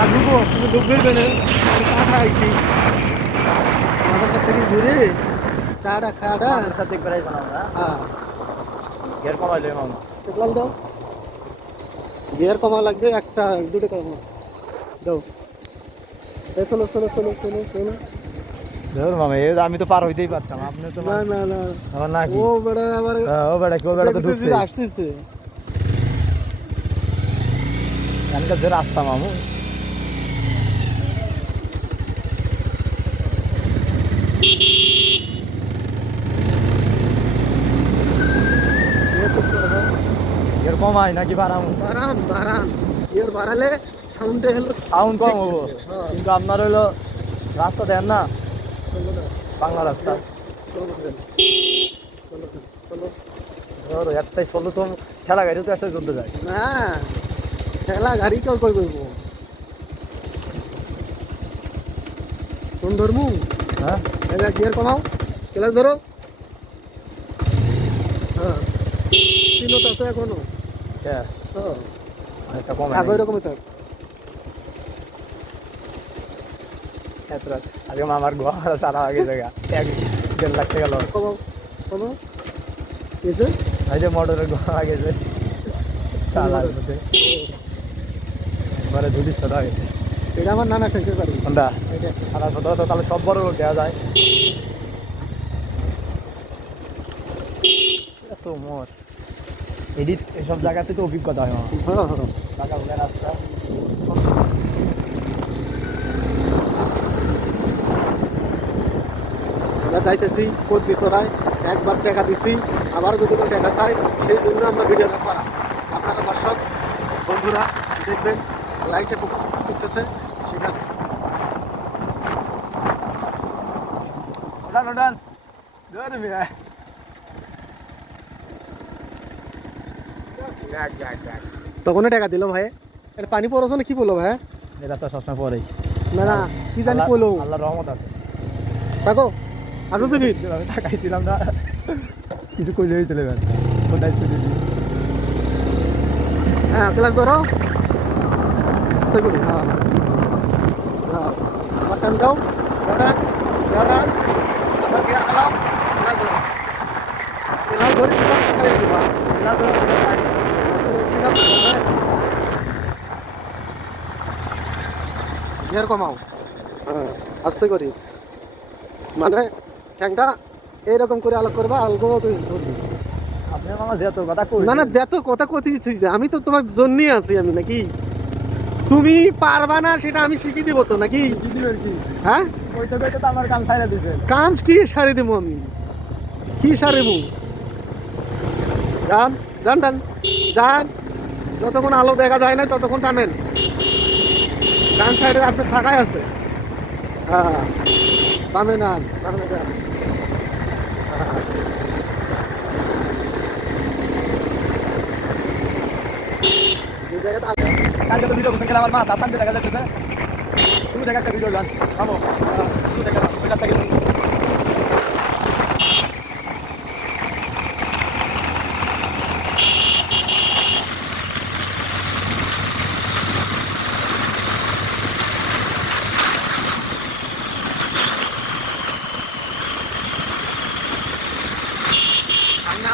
না ঢুকো, তুমি ঢুকবে না, চা খাইছি আমাদের কাছ থেকে ঘুরে চাটা খাওয়াটা। আমাদের সাথে একবার আইসো না আমরা। হ্যাঁ গিয়ার কমাইলে মামা। পেট্রোল দাও, গিয়ার কমা লাগবে, একটা দুটো কমা দাও। এই শোনো শোনো শোনো শোনো শোনো, ধর মামা, এই আমি তো পার হইতেই পারতাম, আপনি তো না না না, আমার নাকি ও বেটা আবার ও বেটা কি, ও বেটা তো ঢুকছে আসতেছে। এখানকার যে রাস্তা মামু, গিয়ার কমাই নাকি বাড়ামু? বারান বারান, গিয়ার বাড়ালে সাউন্ডে হলো সাউন্ড কম হবো, হ্যাঁ। কিন্তু আপনার হইলো রাস্তা দেন না, চলো না, বাংলা রাস্তা। চলো চলো চলো। ধরো এক সাইজ চলো তো, ঠেলা গাড়ি তো এক সাইজ চলতে যায়। না ঠেলা গাড়ি কেউ কই করব, কোন ধরমু? হ্যাঁ এটা গিয়ার কমাও, ক্লাস ধরো। হ্যাঁ চিনো তো আছে এখনো। হ্যাঁ হ্যাঁ একটা কম থাকো এরকমই থাক। আজকে মামার ঘর সারা আগে জায়গা 1-1.5 লাখ টাকা লস। কমাও কমাও, এসে এই যে মোটরের ঘর আগে যে 4 লাখ মধ্যে ঘরে দুটি ছোট হয়ে গেছে। এটা আমার নানা শেখের বাড়ি। কোনটা? এটা সারা ছোট তো, তাহলে সব বড় লোক দেওয়া যায়। এত মোর এডিট এসব জায়গাতে তো অভিজ্ঞতা হয় মামা। হ্যাঁ হ্যাঁ টাকা ভুলে রাস্তা আমরা যাইতেছি কোচবিছরায়, একবার টাকা দিছি, আবার যদি কোনো টাকা চাই, সেই জন্য আমরা ভিডিওটা করা। আপনারা দর্শক বন্ধুরা দেখবেন লাইটে করতেছে সেখানে। উঠান উঠান ধরে মিয়া। তখন টাকা দিল ভাই, এটা পানি পড়েছে না কি বললো ভাই? এটা তো সবসময় পরেই, না না কি জানি বললো, আল্লাহর রহমত আছে। থাকো আসো যাবি। আমি টাকাইছিলাম না, কিছু কইলে হয়েছিল এবার কোনটাই চলে দিই। হ্যাঁ ক্লাস ধরো, আস্তে করি। হ্যাঁ হ্যাঁ আবার টান দাও, দাঁড়ান দাঁড়ান, আবার গিয়ার চালাও, ক্লাস ধরো, ক্লাস ধরে ছাড়িয়ে দিবা, ক্লাস ধরো, গিয়ার কমাও। হ্যাঁ আস্তে করি, মানে ট্যাংটা এইরকম করে আলোক করবা, আলগো তুই ধরবি। আপনি মামা যেত কথা কই না না যত কথা কতিছি, আমি তো তোমার জন্যই আছি আমি, নাকি তুমি পারবা না সেটা আমি শিখিয়ে দিব তো নাকি? কি দিবেন কি? হ্যাঁ কইতে কইতে তো আমার কাম ছাইড়া দিছেন। কাম কি সারি দেবো আমি, কি সারিব? যান যান টান যান, যতক্ষণ আলো দেখা যায় না ততক্ষণ টানেন। ডান সাইডে আপনি ফাঁকাই আছে। হ্যাঁ বামে নান, বামে যান। যে জায়গাটা কালকে তো ভিডিও করছেন, গেলে আমার মা তাতান দিয়ে দেখা যাচ্ছে। শুরু থেকে একটা ভিডিও গান মামু, শুরু থেকে ওই রাস্তা গেলে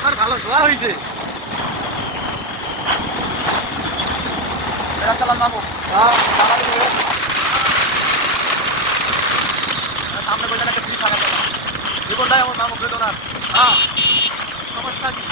আমার ভালো ধোয়া হয়েছে। চালান মামু। সামনে বললেন একটা ফ্রি খাওয়া দাওয়া, জীবনটাই আমার মামু বেদনার। সমস্যা কি?